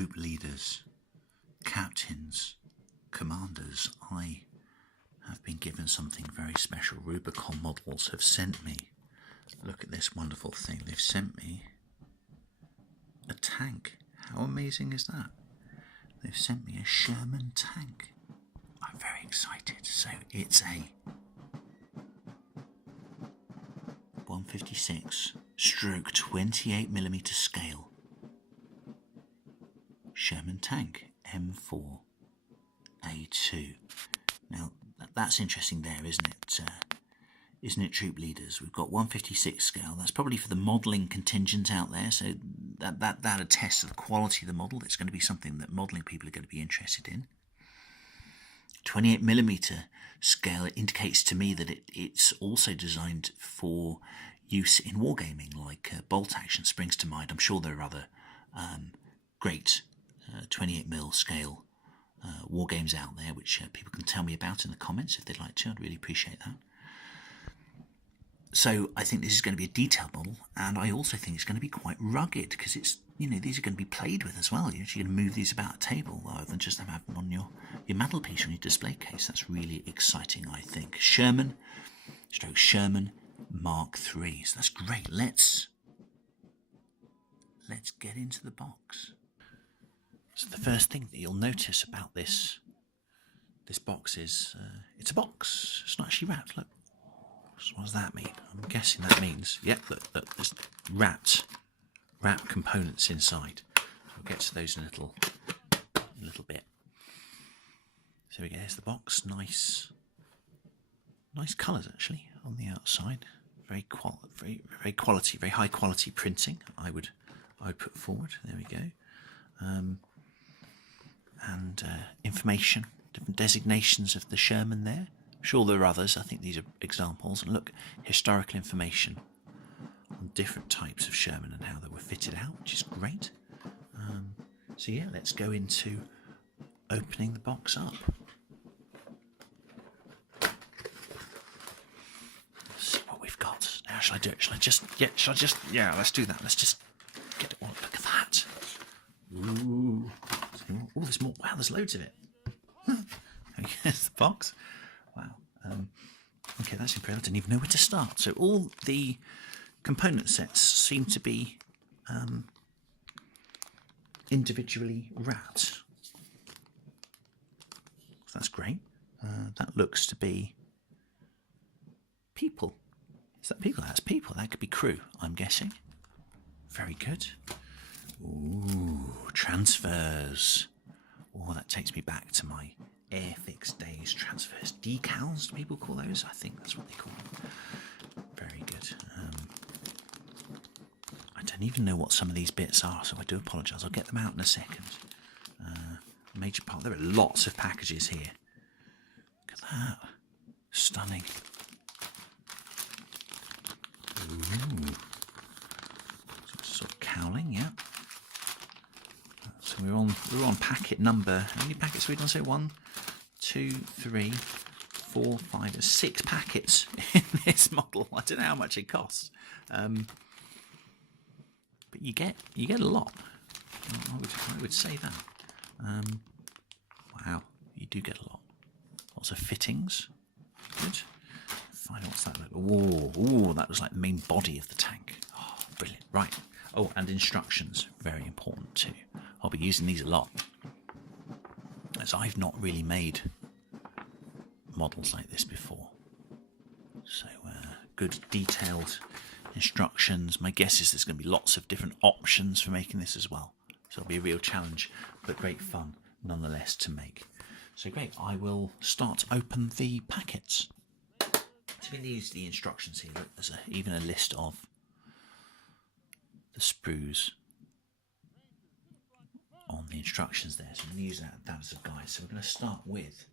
troop leaders, captains, commanders, I have been given something very special. Rubicon Models have sent me, look at this wonderful thing, they've sent me a tank. How amazing is that? They've sent me a Sherman Tank. I'm very excited. So it's a 156 stroke 28mm scale Sherman Tank M4A2. Now that's interesting there, isn't it? Isn't it, troop leaders? We've got 156 scale. That's probably for the modelling contingent out there, so that attests to the quality of the model. It's going to be something that modelling people are going to be interested in. 28mm scale indicates to me that it's also designed for use in wargaming, like bolt action springs to mind. I'm sure there are other great 28mm scale war games out there which people can tell me about in the comments if they'd like to. I'd really appreciate that. So I think this is going to be a detailed model, and I also think it's going to be quite rugged because it's, you know, these are going to be played with as well. You're actually going to move these about a table rather than just have them on your mantelpiece or your display case. That's really exciting, I think. Sherman Mark III. So that's great. Let's get into the box. So the first thing that you'll notice about this box is it's a box. It's not actually wrapped. Look. So what does that mean? I'm guessing that means, yep, look, there's wrapped components inside. We'll get to those in a little bit. So we go, there's the box. Nice colours actually on the outside. Very high quality printing. I would put forward. There we go. And information, different designations of the Sherman there. I'm sure there are others. I think these are examples. And look, historical information on different types of Sherman and how they were fitted out, which is great. So yeah, let's go into opening the box up. Let's see what we've got. Now, shall I do it? Yeah, let's do that. Let's just get it all. Look at that. Ooh. Oh, there's more. Wow, there's loads of it. Here's the box. Wow. Okay, that's incredible. I didn't even know where to start. So all the component sets seem to be individually wrapped. So that's great. That looks to be people. Is that people? That's people. That could be crew, I'm guessing. Very good. Ooh, transfers. Oh, that takes me back to my Airfix days. Transfers, decals, do people call those? I think that's what they call them. Very good. I don't even know what some of these bits are, so I do apologise. I'll get them out in a second. Major part. There are lots of packages here. Look at that. Stunning. Ooh. Sort of cowling, yeah. So we're on packet number. How many packets are we going to say? 1, 2, 3, 4, 5, 6 packets in this model. I don't know how much it costs, but you get a lot. I would say that. Wow, you do get a lot. Lots of fittings. Good. Find what's that like? Ooh, that was like the main body of the tank. Oh, brilliant. Right. Oh, and instructions, very important too. I'll be using these a lot, as I've not really made models like this before. So good detailed instructions. My guess is there's going to be lots of different options for making this as well. So it'll be a real challenge, but great fun nonetheless to make. So great, I will start to open the packets. So I'm going to use the instructions here. Look, there's even a list of the sprues on the instructions there, so I'm going to use that as a guide. So we're going to start with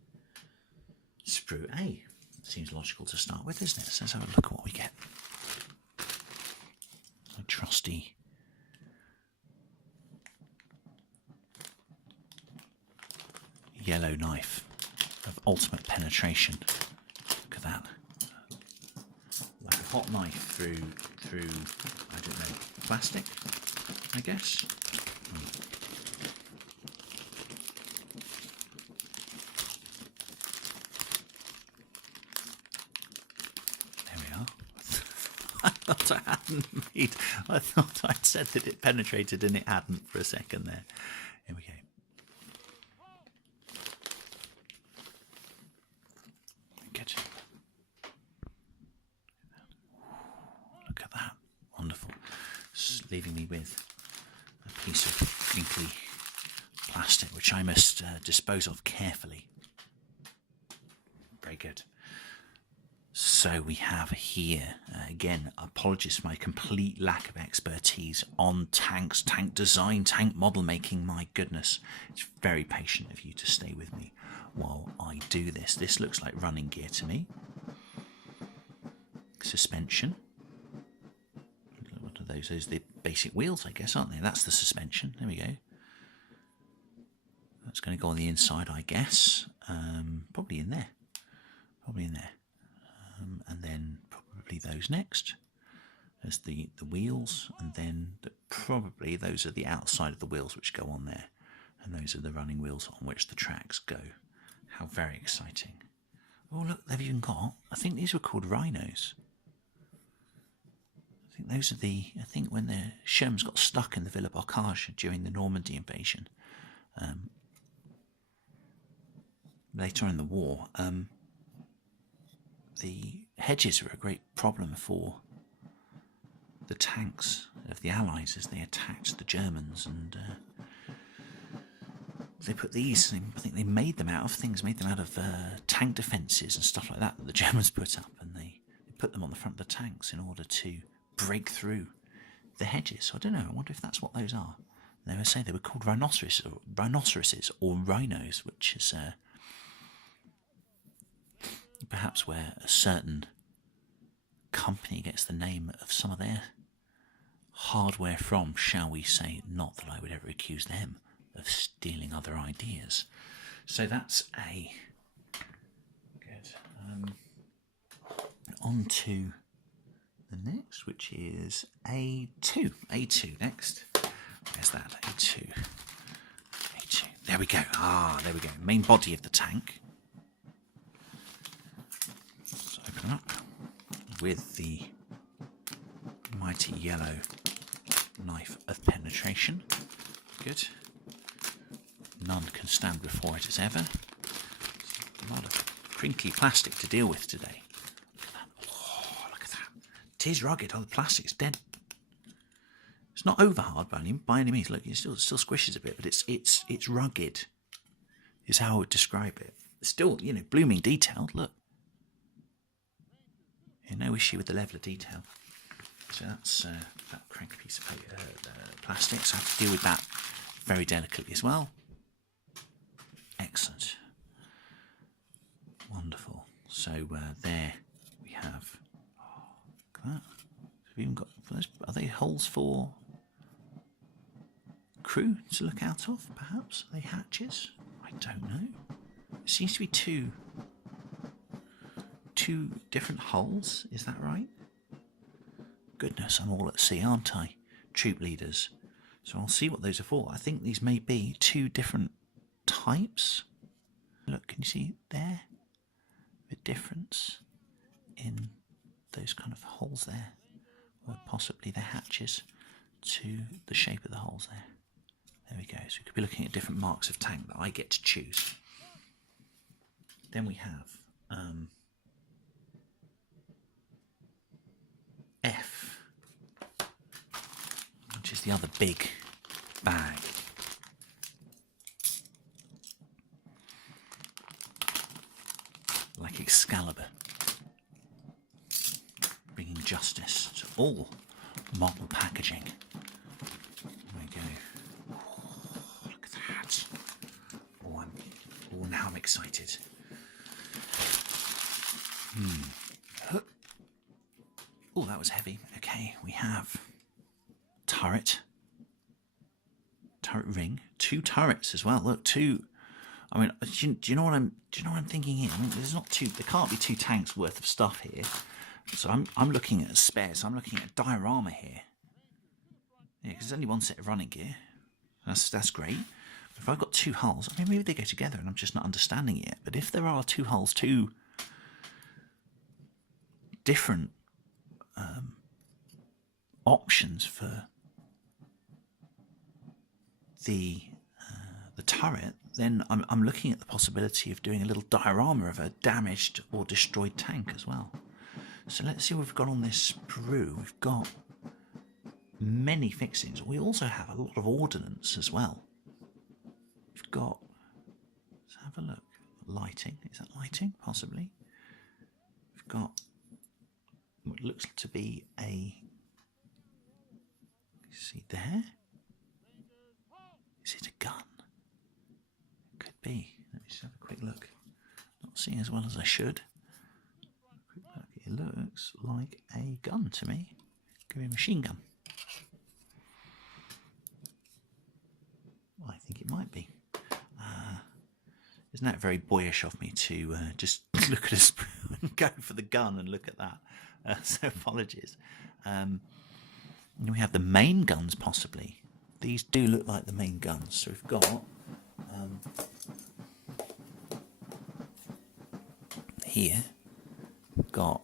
sprue A. Seems logical to start with, isn't it? So let's have a look at what we get. A trusty yellow knife of ultimate penetration. Look at that. Like a hot knife through I don't know, plastic, I guess. thought I hadn't made. I thought I'd said that it penetrated and it hadn't for a second there. Here we go. Good. Look at that. Wonderful. Just leaving me with a piece of crinkly plastic, which I must dispose of carefully. Very good. So we have here, again, apologies for my complete lack of expertise on tanks, tank design, tank model making. My goodness, it's very patient of you to stay with me while I do this. This looks like running gear to me. Suspension. What are those? Those are the basic wheels, I guess, aren't they? That's the suspension. There we go. That's going to go on the inside, I guess. Probably in there. Probably in there. And then probably those next. There's the wheels, and then probably those are the outside of the wheels which go on there. And those are the running wheels on which the tracks go. How very exciting. Oh, look, they've even got, I think these were called rhinos. I think those are I think when the Shermans got stuck in the Villa Bocage during the Normandy invasion, later on in the war, the hedges were a great problem for the tanks of the Allies as they attacked the Germans, and they put these, I think they made them out of tank defences and stuff like that the Germans put up, and they put them on the front of the tanks in order to break through the hedges. So I don't know, I wonder if that's what those are. They were saying they were called rhinoceroses or rhinos, which is perhaps where a certain company gets the name of some of their hardware from, shall we say. Not that I would ever accuse them of stealing other ideas. So that's A. Good. On to the next, which is A2. A2 next. Where's that? A2. A2. There we go. Ah, there we go. Main body of the tank. Let's open up with the mighty yellow knife of penetration. Good. None can stand before it as ever. A lot of crinkly plastic to deal with today. Look at that. Oh, look at that. It is rugged. Oh, the plastic's dead. It's not over hard by any means. Look, it still squishes a bit, but it's rugged. Is how I would describe it. It's still, blooming detailed. Look. No issue with the level of detail. So that's that cranky piece of paper, plastic. So I have to deal with that very delicately as well. Excellent. Wonderful. So there we have. Oh, look at that. We've even got those. Are they holes for crew to look out of? Perhaps are they hatches? I don't know. It seems to be two different hulls. Is that right? Goodness, I'm all at sea, aren't I? Troop leaders. So I'll see what those are for. I think these may be two different types. Look, can you see there the difference in those kind of holes there? Or possibly the hatches to the shape of the holes there. There we go. So we could be looking at different marks of tank that I get to choose. Then we have F, which is the other big bag. Like Excalibur, bringing justice to all model packaging. There we go. Oh, look at that. Oh, now I'm excited. Oh, that was heavy. Okay, we have turret ring, two turrets as well. Look, two. I mean, do you know what I'm thinking here? I mean, there can't be two tanks worth of stuff here. So I'm looking at spares. I'm looking at a diorama here. Yeah, because there's only one set of running gear. That's great. But if I've got two hulls, I mean, maybe they go together and I'm just not understanding it yet. But if there are two hulls, two different options for the turret, then I'm looking at the possibility of doing a little diorama of a damaged or destroyed tank as well. So let's see what we've got on this sprue. We've got many fixings. We also have a lot of ordnance as well. We've got, let's have a look. Lighting, is that lighting? Possibly. We've got what looks to be a, see there? Is it a gun? Could be. Let me just have a quick look. Not seeing as well as I should. Quick look. It looks like a gun to me. Could be a machine gun. Well, I think it might be. Isn't that very boyish of me to just look at a sprue and go for the gun and look at that? So apologies. And we have the main guns possibly. These do look like the main guns. So we've got here. We've got,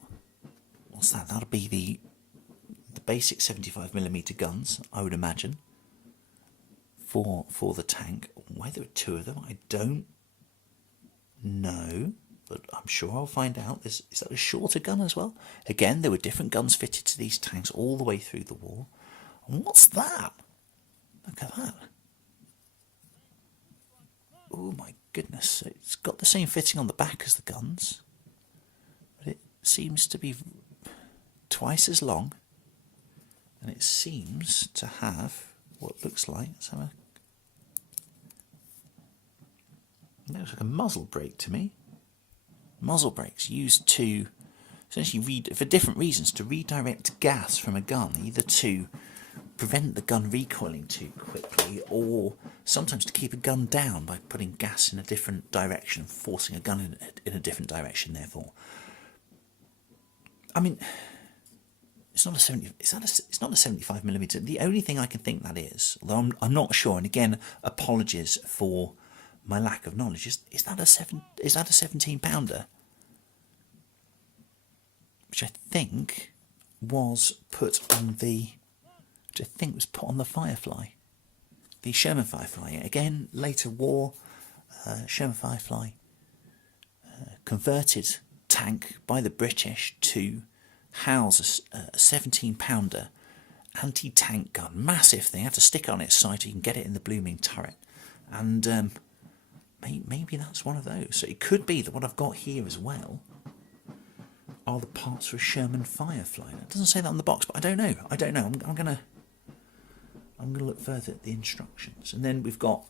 what's that? That'll be the basic 75mm guns, I would imagine, for the tank. Why there are two of them, I don't know, but I'm sure I'll find out. Is that a shorter gun as well? Again, there were different guns fitted to these tanks all the way through the war. And what's that? Look at that. Oh my goodness. It's got the same fitting on the back as the guns, but it seems to be twice as long, and it seems to have what looks like, it looks like a muzzle brake to me. Muzzle brakes used to essentially for different reasons, to redirect gas from a gun, either to prevent the gun recoiling too quickly, or sometimes to keep a gun down by putting gas in a different direction, forcing a gun in a different direction. Therefore, I mean, it's not a 70. It's not a 75mm. The only thing I can think that is, although I'm not sure, and again, apologies for my lack of knowledge, is that a 17-pounder, which I think was put on the. Which I think was put on the Firefly, the Sherman Firefly. Again, later war, Sherman Firefly, converted tank by the British to house a 17-pounder anti-tank gun. Massive thing. Had to stick it on its side so you can get it in the blooming turret. And maybe that's one of those. So it could be that what I've got here as well are the parts for a Sherman Firefly. It doesn't say that on the box, but I don't know. I'm going to look further at the instructions. And then we've got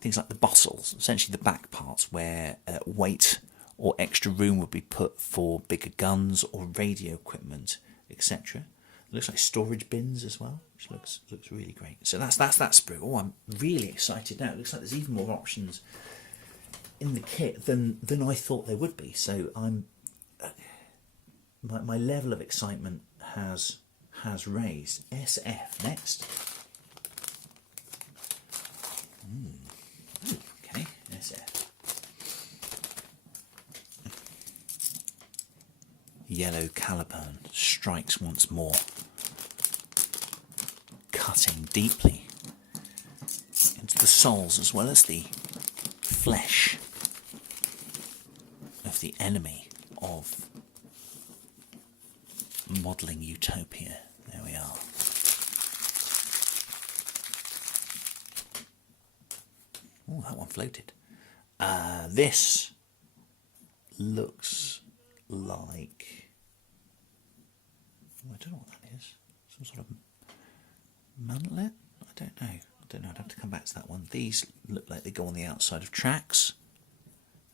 things like the bustles, essentially the back parts where weight or extra room would be put for bigger guns or radio equipment, etc. Looks like storage bins as well, which looks really great. So that's that sprue. Oh, I'm really excited now. It looks like there's even more options in the kit than I thought there would be. So I'm my level of excitement has raised. SF next. Okay, SF. Yellow Caliburn strikes once more, cutting deeply into the souls as well as the flesh of the enemy of modelling utopia. There we are. Oh, that one floated. This looks like, I don't know what that is. Some sort of mantlet? I don't know. I'd have to come back to that one. These look like they go on the outside of tracks.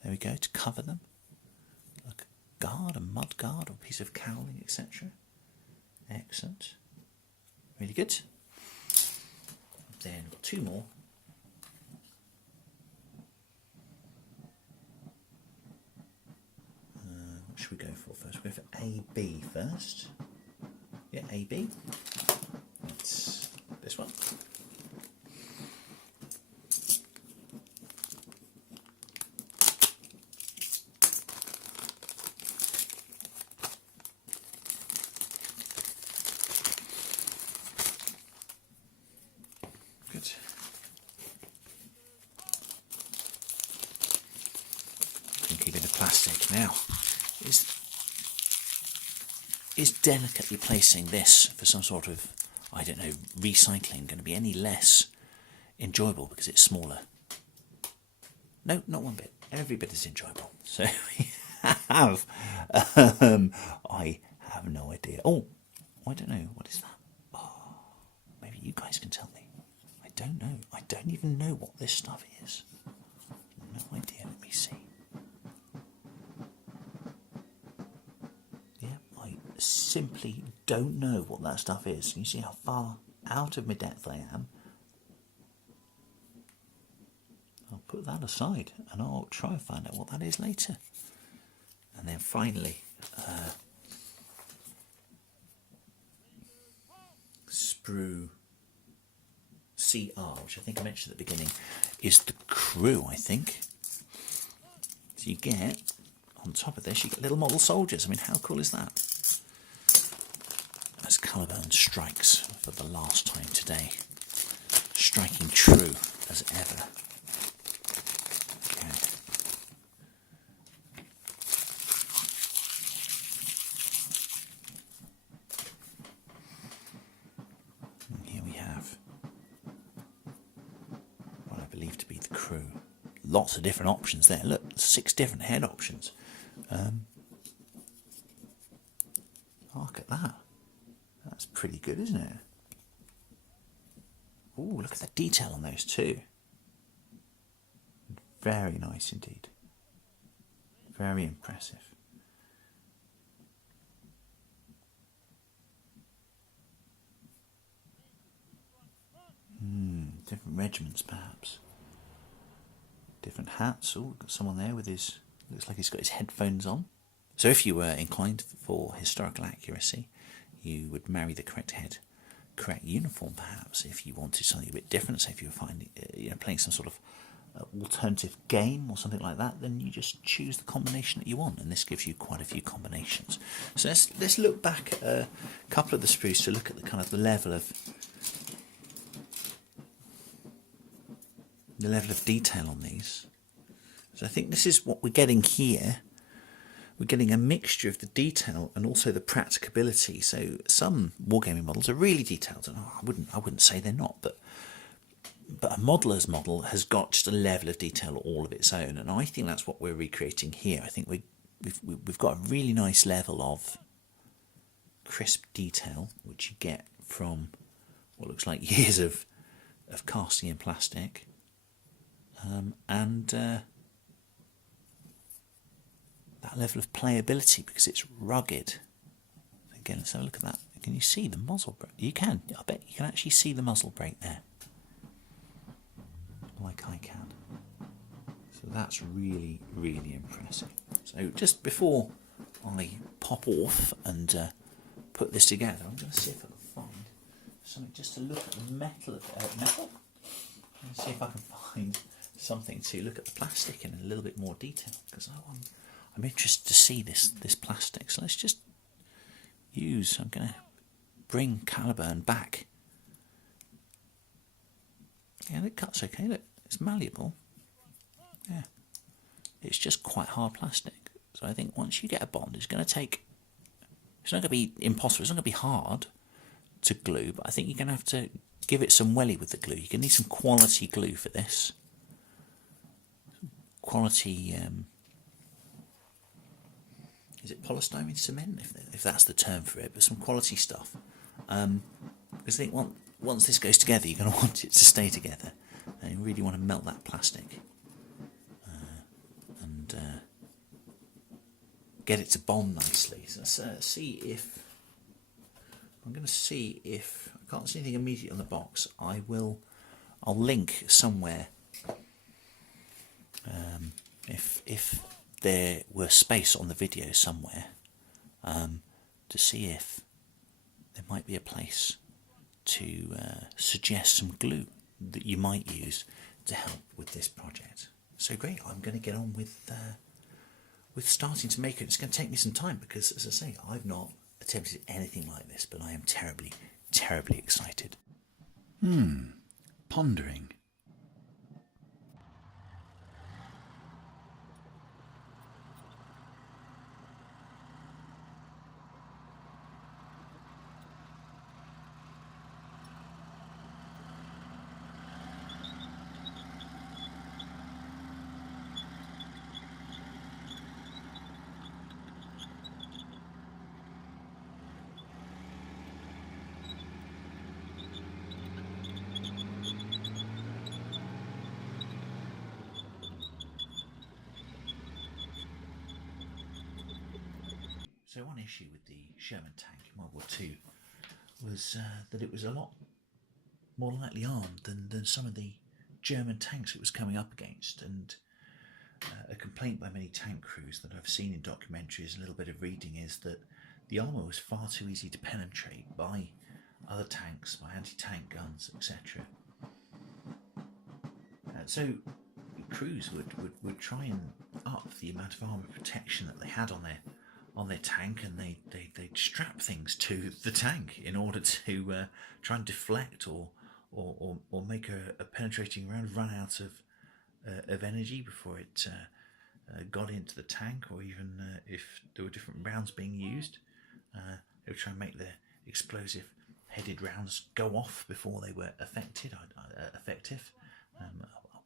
There we go, to cover them. Like a guard, a mud guard, or a piece of cowling, etc. Excellent. Really good. Then we've got two more. What should we go for first? We'll go for AB first. Yeah, AB. It's this one. plastic. Now, is delicately placing this for some sort of, I don't know, recycling going to be any less enjoyable because it's smaller? No, not one bit. Every bit is enjoyable. So we have, I have no idea. Oh, I don't know. What is that? Oh, maybe you guys can tell me. I don't know. I don't even know what this stuff is. No idea. Let me see. Yeah, I simply don't know what that stuff is. Can you see how far out of my depth I am? I'll put that aside and I'll try and find out what that is later. And then finally, sprue CR, which I think I mentioned at the beginning, is the crew, I think. So you get, on top of this, you get little model soldiers. I mean, how cool is that? As Caliburn strikes for the last time today. Striking true as ever. Okay. And here we have what I believe to be the crew. Lots of different options there. Look, 6 different head options. Look at that. That's pretty good, isn't it? Ooh, look at the detail on those too. Very nice indeed. Very impressive. Different regiments perhaps. Different hats. Oh, got someone there with his, looks like he's got his headphones on. So if you were inclined for historical accuracy, you would marry the correct head, correct uniform perhaps. If you wanted something a bit different, say if you were finding, playing some sort of alternative game or something like that, then you just choose the combination that you want, and this gives you quite a few combinations. So let's look back at a couple of the sprues to look at the kind of the level of detail on these. So I think this is what we're getting here. We're getting a mixture of the detail and also the practicability. So some wargaming models are really detailed, and I wouldn't say they're not, but a modeller's model has got just a level of detail all of its own, and I think that's what we're recreating here. I think we've got a really nice level of crisp detail, which you get from what looks like years of casting in plastic, and that level of playability because it's rugged. Again, let's have a look at that. Can you see the muzzle brake? You can. I bet you can actually see the muzzle brake there, like I can. So that's really, really impressive. So just before I pop off and put this together, I'm going to see if I can find something just to look at the metal. And see if I can find something to look at the plastic in a little bit more detail, because I'm interested to see this plastic. So let's just I'm going to bring Caliburn back. Yeah, it cuts okay. Look, it's malleable. Yeah, it's just quite hard plastic. So I think once you get a bond, it's going to take. It's not going to be impossible. It's not going to be hard to glue, but I think you're going to have to give it some welly with the glue. You're going to need some quality glue for this. Quality. Is it polystyrene cement, if that's the term for it, but some quality stuff. Because I think once this goes together, you're going to want it to stay together, and you really want to melt that plastic and get it to bond nicely. So let's see if I'm going to see if I can't see anything immediately on the box. I'll link somewhere if there were space on the video somewhere to see if there might be a place to suggest some glue that you might use to help with this project. So great, I'm going to get on with starting to make it. It's going to take me some time because, as I say, I've not attempted anything like this, but I am terribly, terribly excited. Pondering. . So one issue with the Sherman Tank in World War II was that it was a lot more lightly armed than some of the German tanks it was coming up against, and a complaint by many tank crews that I've seen in documentaries and a little bit of reading is that the armour was far too easy to penetrate by other tanks, by anti-tank guns, etc. So crews would try and up the amount of armour protection that they had on their tank, and they'd strap things to the tank in order to try and deflect or make a penetrating round run out of energy before it got into the tank, or even if there were different rounds being used, they would try and make the explosive headed rounds go off before they were effective. I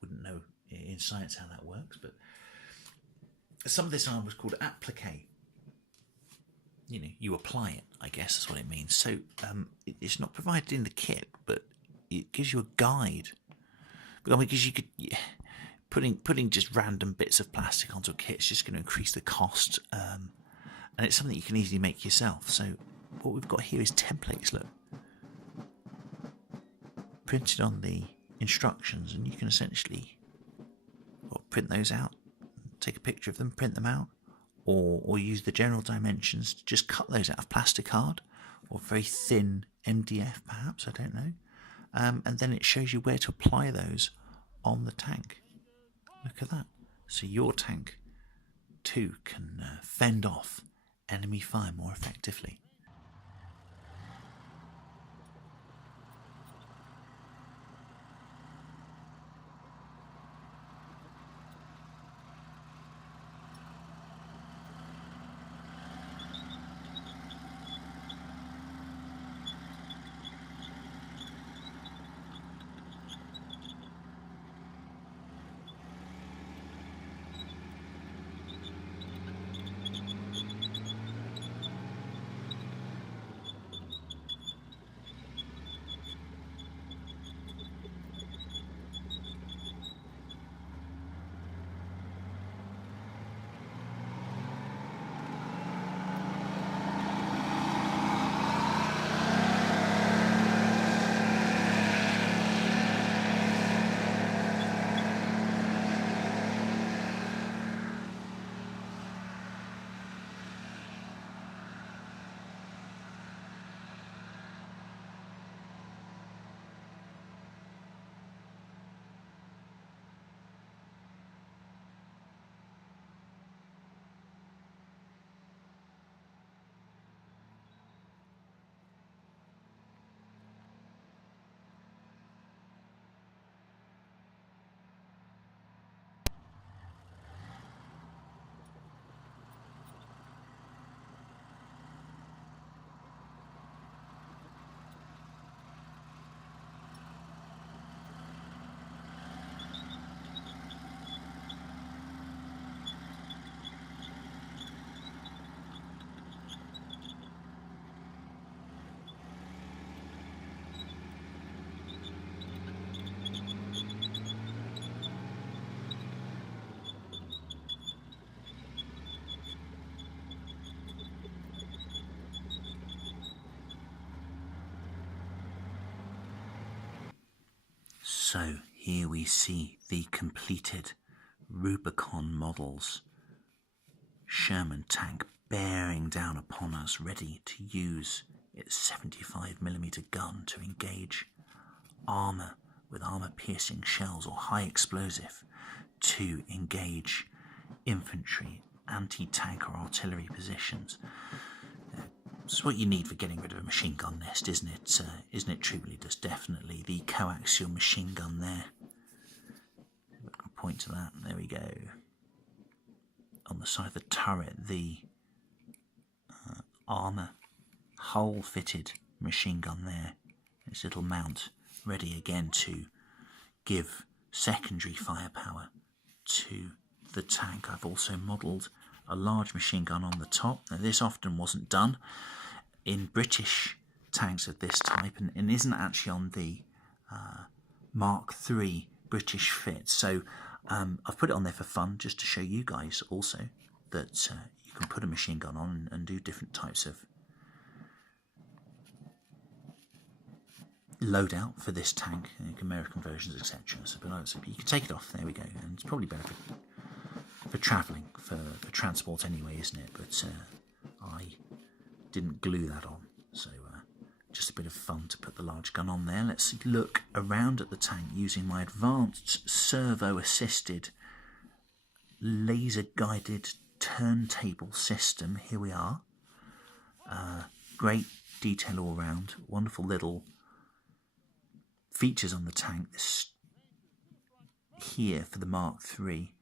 wouldn't know in science how that works, but some of this armour was called applique. You know, you apply it, I guess is what it means. So it's not provided in the kit, but it gives you a guide. Because you could putting just random bits of plastic onto a kit is just going to increase the cost, and it's something you can easily make yourself. So what we've got here is templates. Look, printed on the instructions, and you can essentially print those out, take a picture of them, print them out, or use the general dimensions to just cut those out of plastic card or very thin MDF perhaps, I don't know, and then it shows you where to apply those on the tank. Look at that. So your tank too can fend off enemy fire more effectively. So here we see the completed Rubicon Models Sherman Tank bearing down upon us, ready to use its 75mm gun to engage armour with armour-piercing shells or high explosive, to engage infantry, anti-tank or artillery positions. It's what you need for getting rid of a machine gun nest, isn't it? Isn't it truly? There's definitely the coaxial machine gun there. I'll point to that. There we go. On the side of the turret, the armour hull-fitted machine gun there. This little mount ready again to give secondary firepower to the tank. I've also modelled a large machine gun on the top. Now this often wasn't done in British tanks of this type, and isn't actually on the Mark III British fit. So I've put it on there for fun, just to show you guys also that you can put a machine gun on and do different types of loadout for this tank, American versions, etc. So, you can take it off. There we go, and it's probably better for travelling, for transport anyway, isn't it? But I didn't glue that on, so just a bit of fun to put the large gun on there. Let's look around at the tank using my advanced servo-assisted laser-guided turntable system. Here we are. Great detail all round. Wonderful little features on the tank. This here for the Mark III,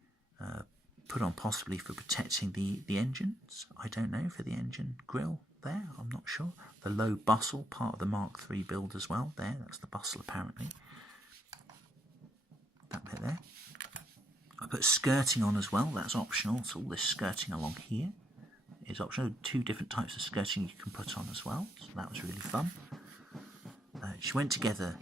put on possibly for protecting the engines. I don't know, for the engine grille there, I'm not sure. The low bustle, part of the Mark III build as well. There, that's the bustle apparently. That bit there. I put skirting on as well, that's optional. So all this skirting along here is optional. 2 different types of skirting you can put on as well. So that was really fun. She went together.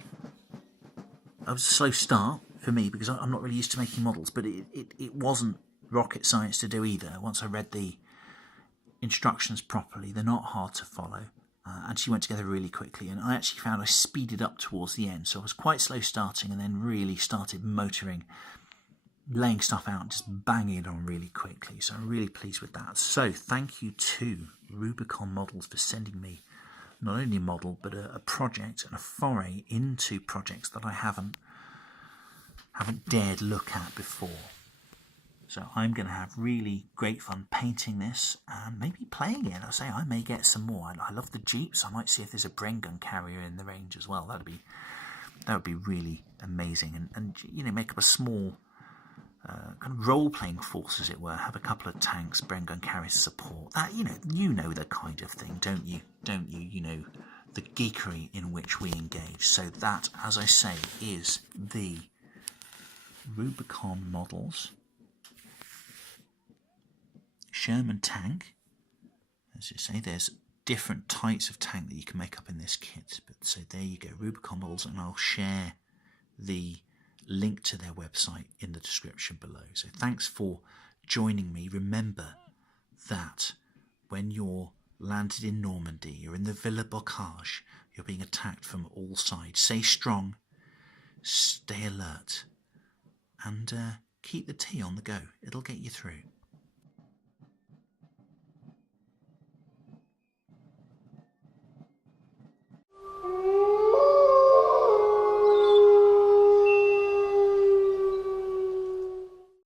It was a slow start for me because I'm not really used to making models, but it wasn't rocket science to do either. Once I read the instructions properly, they're not hard to follow, and she went together really quickly, and I actually found I speeded up towards the end, so I was quite slow starting and then really started motoring, laying stuff out, just banging it on really quickly. So I'm really pleased with that. So thank you to Rubicon Models for sending me not only a model but a project and a foray into projects that I haven't dared look at before. So I'm going to have really great fun painting this and maybe playing it. I may get some more. I love the Jeeps. I might see if there's a Bren gun carrier in the range as well. That would be really amazing. And you know, make up a small kind of role-playing force, as it were. Have a couple of tanks, Bren gun carriers support. That you know the kind of thing, don't you? Don't you? You know the geekery in which we engage. So that, as I say, is the Rubicon Models Sherman Tank. As you say, there's different types of tank that you can make up in this kit. But so there you go, Rubicon Models, and I'll share the link to their website in the description below. So thanks for joining me. Remember that when you're landed in Normandy, you're in the Villa Bocage, you're being attacked from all sides. Stay strong, stay alert, and keep the tea on the go. It'll get you through.